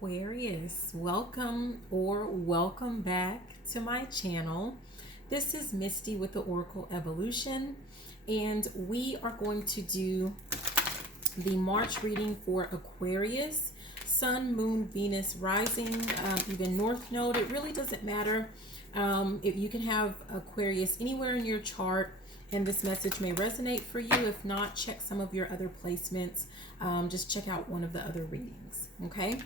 Aquarius, welcome back to my channel. This is Misty with the Oracle Evolution, and we are going to do the March reading for Aquarius, Sun, Moon, Venus, Rising, even North Node. It really doesn't matter. If you can have Aquarius anywhere in your chart, and this message may resonate for you. If not, check some of your other placements. Just check out one of the other readings. Okay,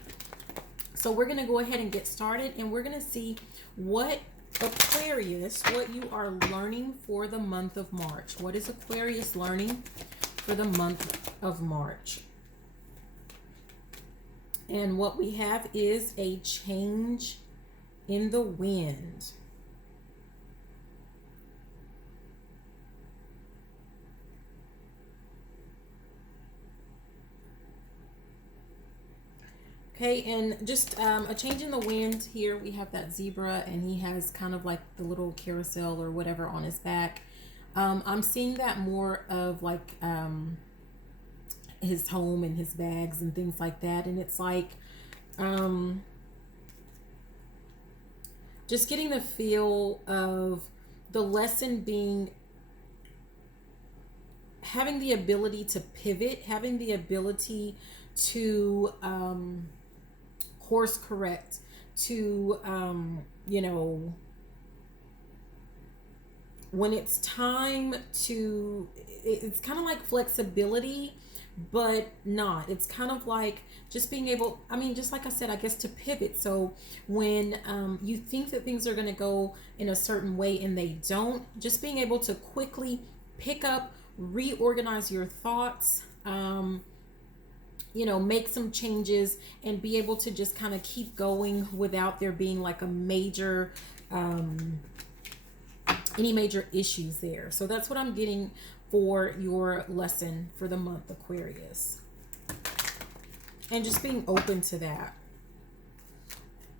so we're going to go ahead and get started, and we're going to see what Aquarius, what you are learning for the month of March. What is Aquarius learning for the month of March? And what we have is a change in the wind. Okay, and just a change in the wind here. We have that zebra, and he has kind of like the little carousel or whatever on his back. I'm seeing that more of like his home and his bags and things like that. And it's like just getting the feel of the lesson being having the ability to pivot, having the ability to course correct, to when it's time to, it's kind of like flexibility, but not. It's kind of like just being able, just like I said, I guess, to pivot. So when you think that things are going to go in a certain way and they don't, just being able to quickly pick up, reorganize your thoughts, make some changes and be able to just kind of keep going without there being like a major, any major issues there. So that's what I'm getting for your lesson for the month, Aquarius. And just being open to that.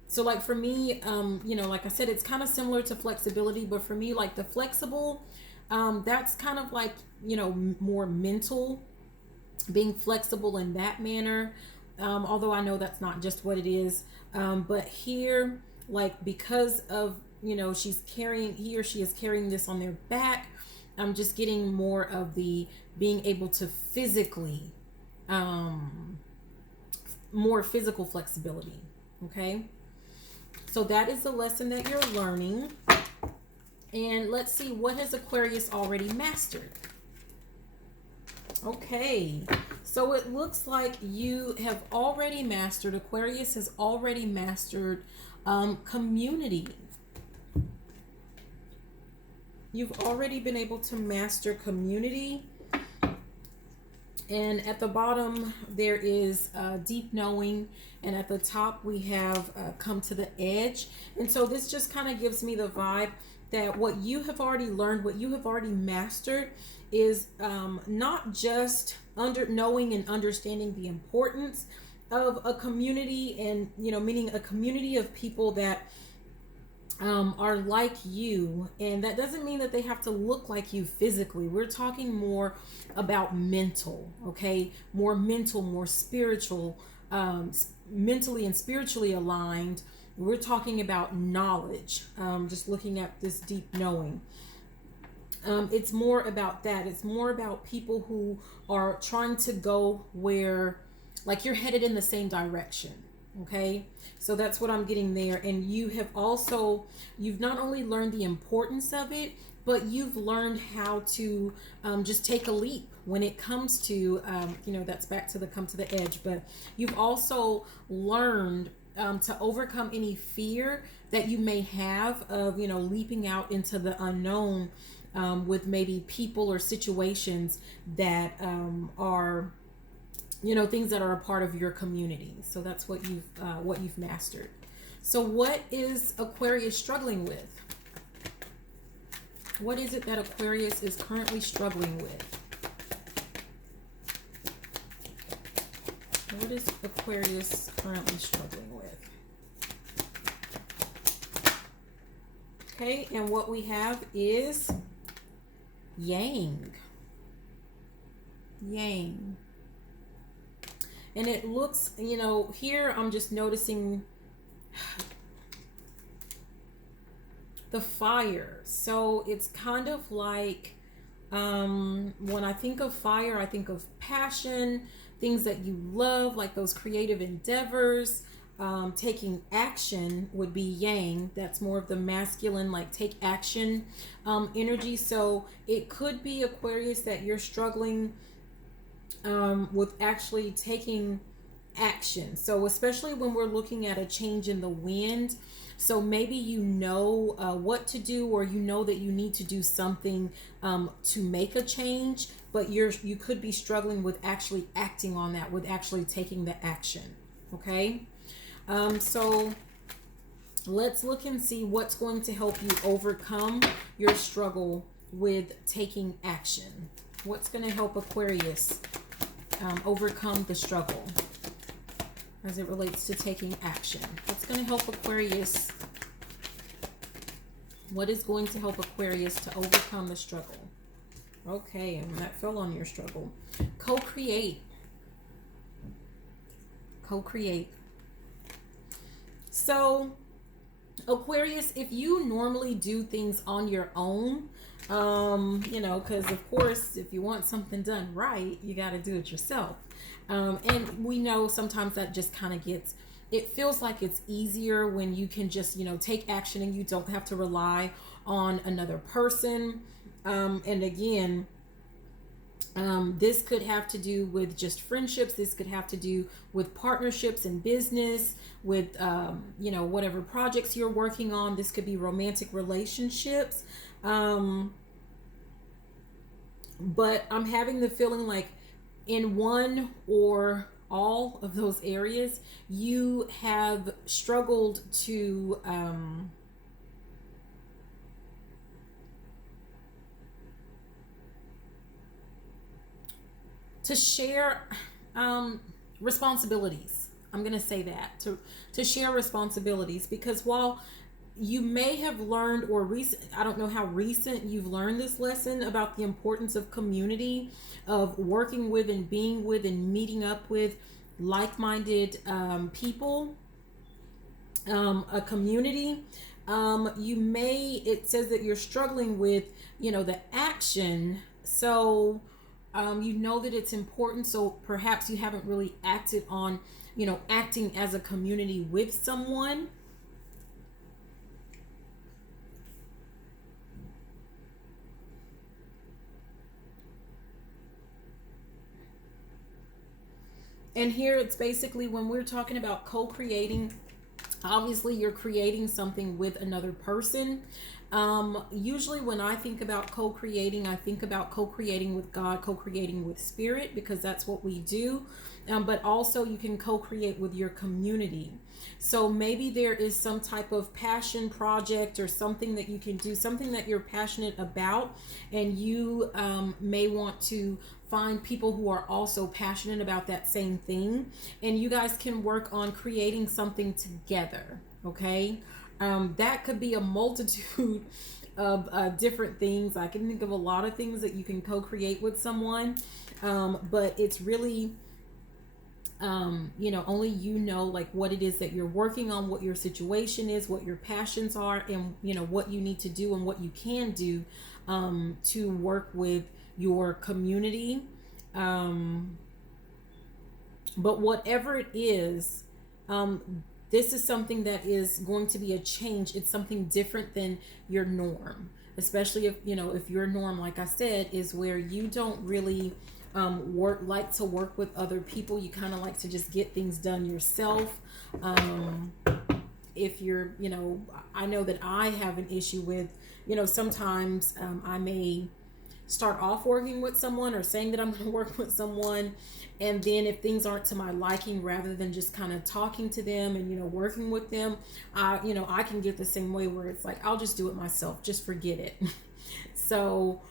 So like for me, like I said, it's kind of similar to flexibility, but for me, like the flexible, that's kind of like, more mental, being flexible in that manner. Although I know that's not just what it is. But here, like, because of, he or she is carrying this on their back, I'm just getting more of the being able to physically, more physical flexibility. Okay. So that is the lesson that you're learning. And let's see, what has Aquarius already mastered? Okay, so it looks like you have already mastered, Aquarius has already mastered community. You've already been able to master community. And at the bottom, there is deep knowing. And at the top, we have come to the edge. And so this just kind of gives me the vibe that what you have already learned, what you have already mastered is not just knowing and understanding the importance of a community, and, meaning a community of people that are like you. And that doesn't mean that they have to look like you physically. We're talking more about mental, okay? More mental, more spiritual, mentally and spiritually aligned. We're talking about knowledge, just looking at this deep knowing. It's more about that. It's more about people who are trying to go where, like, you're headed in the same direction. Okay, so that's what I'm getting there. And you've not only learned the importance of it, but you've learned how to just take a leap when it comes to, that's back to the come to the edge. But you've also learned to overcome any fear that you may have of, leaping out into the unknown with maybe people or situations that are, things that are a part of your community. So that's what you've mastered. So what is Aquarius struggling with? What is it that Aquarius is currently struggling with? What is Aquarius currently struggling with? Okay, and what we have is Yang. And it looks, you know, here I'm just noticing the fire. So it's kind of like, when I think of fire, I think of passion, things that you love, like those creative endeavors. Taking action would be yang. That's more of the masculine, like take action energy. So it could be, Aquarius, that you're struggling with actually taking action. So especially when we're looking at a change in the wind, so maybe you know what to do, or you know that you need to do something to make a change, but you could be struggling with actually acting on that, with actually taking the action. Okay, so let's look and see what's going to help you overcome your struggle with taking action. What's going to help Aquarius overcome the struggle as it relates to taking action? What's going to help Aquarius? What is going to help Aquarius to overcome the struggle? Okay, and that fell on your struggle. Co-create. Co-create. So, Aquarius, if you normally do things on your own, you know, because of course, if you want something done right, you got to do it yourself. And we know sometimes that just kind of gets, it feels like it's easier when you can just, you know, take action and you don't have to rely on another person. And again, this could have to do with just friendships. This could have to do with partnerships and business, with, you know, whatever projects you're working on. This could be romantic relationships. But I'm having the feeling like in one or all of those areas, you have struggled to share responsibilities. I'm going to say that, to share responsibilities, because while you may have learned, or recent, I don't know how recent you've learned this lesson about the importance of community, of working with and being with and meeting up with like-minded people, a community. You may, it says that you're struggling with, you know, the action. So you know that it's important. So perhaps you haven't really acted on, you know, acting as a community with someone. And here it's basically, when we're talking about co-creating, obviously you're creating something with another person. Usually when I think about co-creating, I think about co-creating with God, co-creating with spirit, because that's what we do. But also you can co-create with your community. So maybe there is some type of passion project or something that you can do, something that you're passionate about, and you may want to find people who are also passionate about that same thing, and you guys can work on creating something together. Okay, that could be a multitude of different things. I can think of a lot of things that you can co-create with someone, but it's really you know, only you know, like, what it is that you're working on, what your situation is, what your passions are, and you know what you need to do and what you can do to work with your community. But whatever it is, this is something that is going to be a change. It's something different than your norm, especially if, you know, if your norm, like I said, is where you don't really like to work with other people. You kind of like to just get things done yourself. If you're, you know, I know that I have an issue with, you know, sometimes I may start off working with someone or saying that I'm going to work with someone, and then if things aren't to my liking, rather than just kind of talking to them and, you know, working with them, you know, I can get the same way where it's like, I'll just do it myself, just forget it. So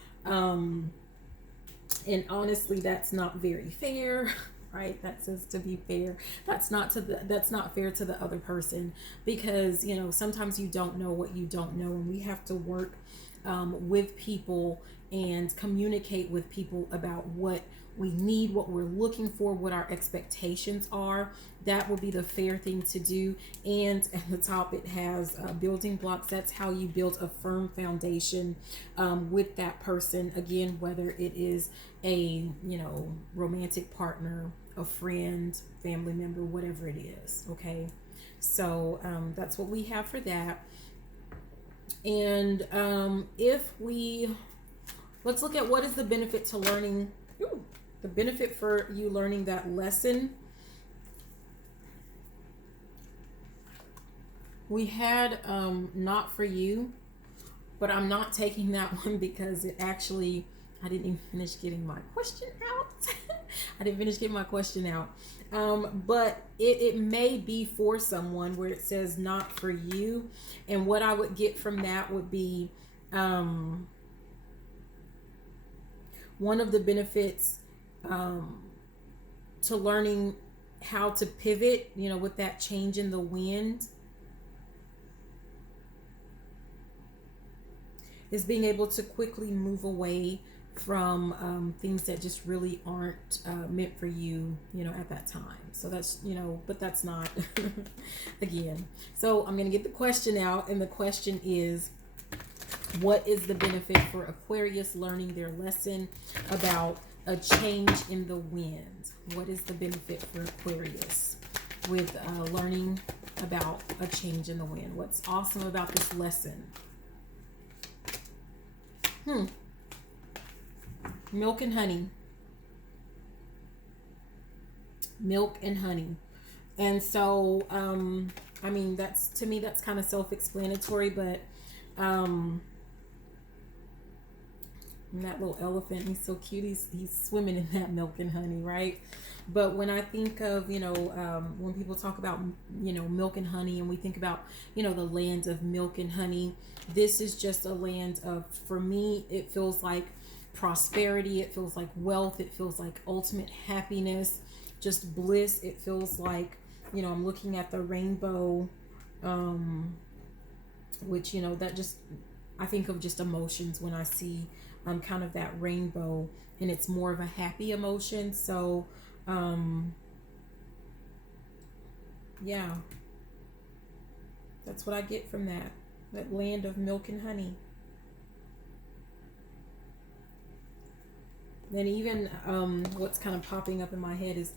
and honestly, that's not very fair, right? That says to be fair. That's not fair to the other person, because, you know, sometimes you don't know what you don't know, and we have to work with people and communicate with people about what we need, what we're looking for, what our expectations are. That will be the fair thing to do. And at the top it has building blocks. That's how you build a firm foundation with that person. Again, whether it is a, you know, romantic partner, a friend, family member, whatever it is. Okay, so that's what we have for that. And let's look at what is the benefit to learning. The benefit for you learning that lesson. We had not for you, but I'm not taking that one because it actually, I didn't even finish getting my question out. I didn't finish getting my question out. But it may be for someone where it says not for you. And what I would get from that would be one of the benefits to learning how to pivot, you know, with that change in the wind, is being able to quickly move away from things that just really aren't meant for you, you know, at that time. So that's, you know, but that's not again. So I'm going to get the question out, and the question is, what is the benefit for Aquarius learning their lesson about a change in the wind? What is the benefit for Aquarius with learning about a change in the wind? What's awesome about this lesson? Milk and honey. Milk and honey. And so, I mean, that's, to me, that's kind of self-explanatory, but that little elephant, he's so cute. He's swimming in that milk and honey, right? But when I think of, you know, when people talk about, you know, milk and honey, and we think about, you know, the land of milk and honey, this is just a land of, for me, it feels like prosperity. It feels like wealth. It feels like ultimate happiness, just bliss. It feels like, you know, I'm looking at the rainbow, which, you know, that just, I think of just emotions when I see kind of that rainbow, and it's more of a happy emotion. So yeah, that's what I get from that land of milk and honey. Then even what's kind of popping up in my head is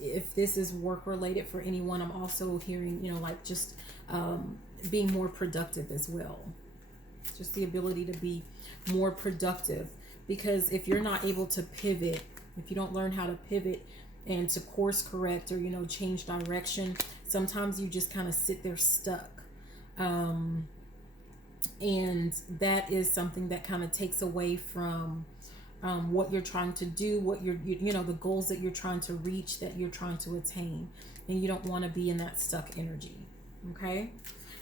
if this is work related for anyone, I'm also hearing, you know, like just being more productive as well. Just the ability to be more productive, because if you're not able to pivot, if you don't learn how to pivot and to course correct, or, you know, change direction, sometimes you just kind of sit there stuck. And that is something that kind of takes away from what you're trying to do, what you know, the goals that you're trying to reach, that you're trying to attain, and you don't want to be in that stuck energy. Okay,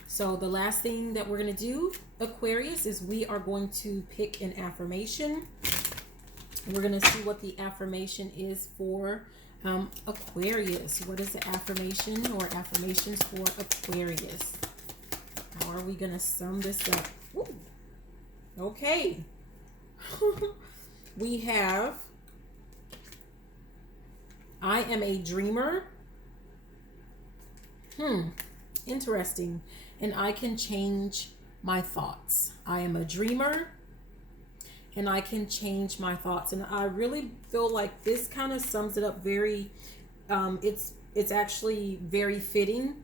so the last thing that we're going to do, Aquarius, is we are going to pick an affirmation. We're going to see what the affirmation is for Aquarius. What is the affirmation or affirmations for Aquarius? How are we going to sum this up? Ooh. Okay. We have, I am a dreamer. Interesting. And I can change my thoughts. I am a dreamer, and I can change my thoughts. And I really feel like this kind of sums it up very, it's actually very fitting.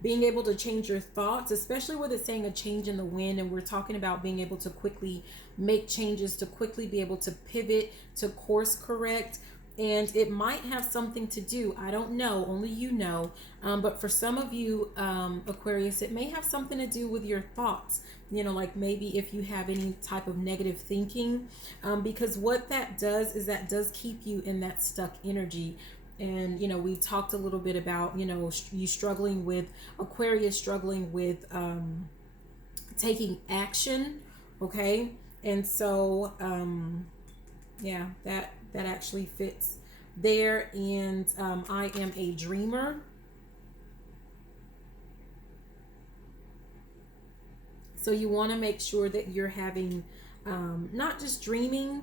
Being able to change your thoughts, especially with it saying a change in the wind, and we're talking about being able to quickly make changes, to quickly be able to pivot, to course correct. And it might have something to do, I don't know, only you know, but for some of you, Aquarius, it may have something to do with your thoughts, you know, like maybe if you have any type of negative thinking, because what that does is that does keep you in that stuck energy. And, you know, we talked a little bit about, you know, you struggling with, Aquarius struggling with taking action, okay? And so, yeah, that actually fits there. And I am a dreamer. So you want to make sure that you're having not just dreaming,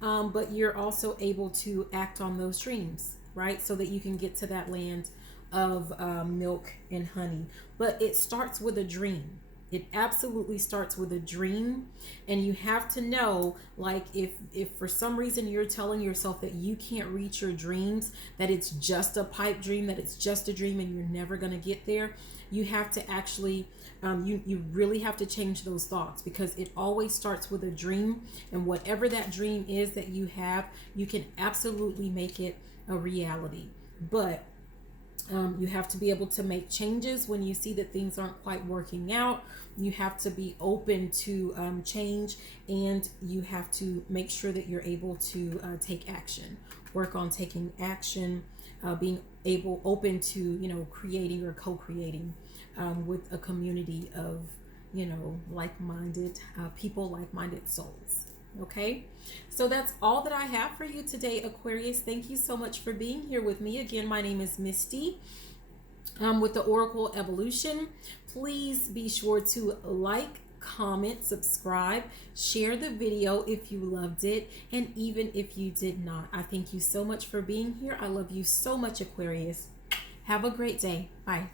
but you're also able to act on those dreams, right? So that you can get to that land of milk and honey. But it starts with a dream. It absolutely starts with a dream, and you have to know, like, if for some reason you're telling yourself that you can't reach your dreams, that it's just a pipe dream, that it's just a dream and you're never going to get there, you have to actually you really have to change those thoughts, because it always starts with a dream, and whatever that dream is that you have, you can absolutely make it a reality. But you have to be able to make changes when you see that things aren't quite working out. You have to be open to change, and you have to make sure that you're able to take action, work on taking action, being open to, creating or co-creating with a community of, like-minded people, like-minded souls. Okay, so that's all that I have for you today, Aquarius. Thank you so much for being here with me. Again, my name is Misty with the Oracle Evolution. Please be sure to like, comment, subscribe, share the video if you loved it, and even if you did not. I thank you so much for being here. I love you so much, Aquarius. Have a great day. Bye.